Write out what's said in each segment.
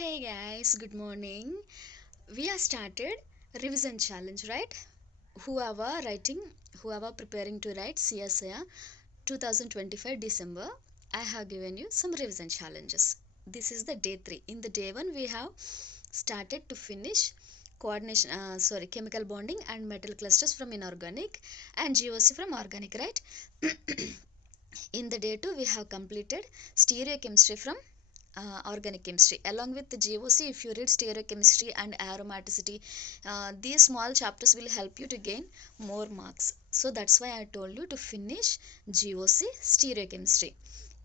Hey guys, good morning. We have started revision challenge, right? Whoever writing, whoever preparing to write CSIR 2025 December, I have given you some revision challenges. This is the day 3. In the day 1, we have started to finish chemical bonding and metal clusters from inorganic and GOC from organic, right? In the day 2, we have completed stereochemistry from organic chemistry. Along with the GOC, if you read stereochemistry and aromaticity, these small chapters will help you to gain more marks. So that's why I told you to finish GOC stereochemistry.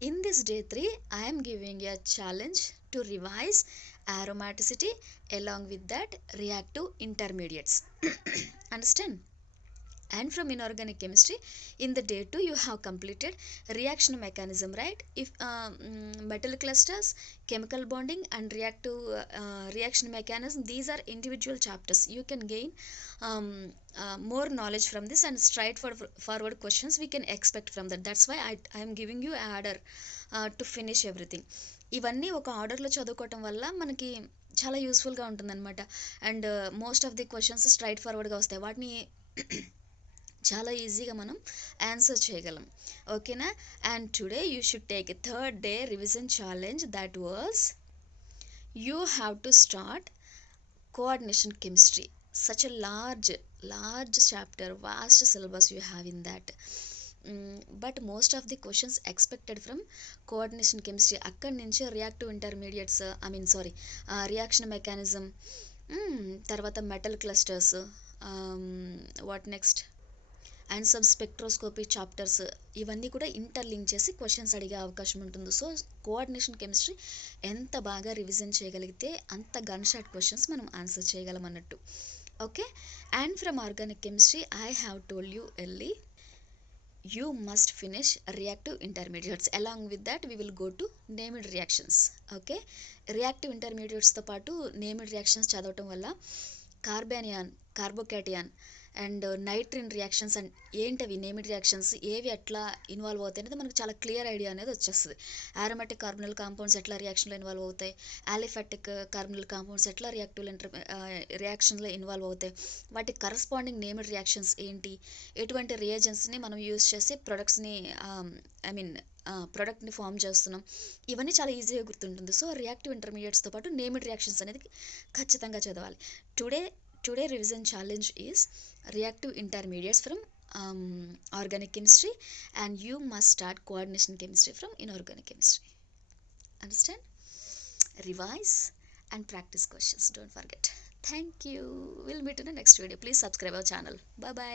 In this day 3, I am giving you a challenge to revise aromaticity, along with that reactive intermediates. Understand? And from inorganic chemistry, in the day 2 you have completed reaction mechanism, right? If metal clusters, chemical bonding and reactive reaction mechanism, these are individual chapters. You can gain more knowledge from this, and forward questions we can expect from that. That's why I am giving you order to finish everything. ఇవన్నీ ఒక ఆర్డర్లో చదువుకోవటం వల్ల మనకి చాలా యూస్ఫుల్గా ఉంటుందన్నమాట. And most of the questions straight ఫార్వర్డ్గా వస్తాయి. వాటిని చాలా ఈజీగా మనం ఆన్సర్ చేయగలం. ఓకేనా? And today you should take a third day revision challenge. That was you have to start coordination chemistry. Such a large chapter, vast syllabus you have in that. But most of the questions expected from coordination chemistry. అక్కడి నుంచి reactive intermediates, reaction mechanism, తర్వాత metal clusters, what next, and some spectroscopy chapters, ఇవన్నీ కూడా ఇంటర్లింక్ చేసి క్వశ్చన్స్ అడిగే అవకాశం ఉంటుంది. So coordination chemistry ఎంత బాగా రివిజన్ చేయగలిగితే అంత గన్ షాట్ క్వశ్చన్స్ మనం ఆన్సర్ చేయగలం అన్నట్టు. Okay? And from organic chemistry I have told you early, you must finish reactive intermediates. Along with that we will go to named reactions. Okay, reactive intermediates తో పాటు named reactions చదవటం వల్ల కార్బానియాన్, కార్బోకాటియాన్ అండ్ నైట్రిన్ రియాక్షన్స్ అండ్ ఏంటవి named reactions, ఏవి ఎట్లా ఇన్వాల్వ్ అవుతాయి అనేది మనకు చాలా క్లియర్ ఐడియా అనేది వచ్చేస్తుంది. ఆరోమాటిక్ కార్బనల్ కాంపౌండ్స్ ఎట్లా రియాక్షన్లో ఇన్వాల్వ్ అవుతాయి, ఆలిఫాటిక్ కార్బనల్ కాంపౌండ్స్ ఎట్లా రియాక్షన్లో ఇన్వాల్వ్ అవుతాయి, వాటి కరస్పాండింగ్ నేమిడ్ రియాక్షన్స్ ఏంటి, ఎటువంటి రియేజెంట్స్ని మనం యూస్ చేసి ప్రొడక్ట్స్ని ప్రోడక్ట్ని ఫామ్ చేస్తున్నాం, ఇవన్నీ చాలా ఈజీగా గుర్తుంటుంది. సో రియాక్టివ్ ఇంటర్మీడియట్స్తో పాటు నేమిడ్ రియాక్షన్స్ అనేది ఖచ్చితంగా చదవాలి. Today revision challenge is reactive intermediates from organic chemistry, and you must start coordination chemistry from inorganic chemistry. Understand? Revise and practice questions. Don't forget. Thank you. We'll meet in the next video. Please subscribe our channel. Bye bye.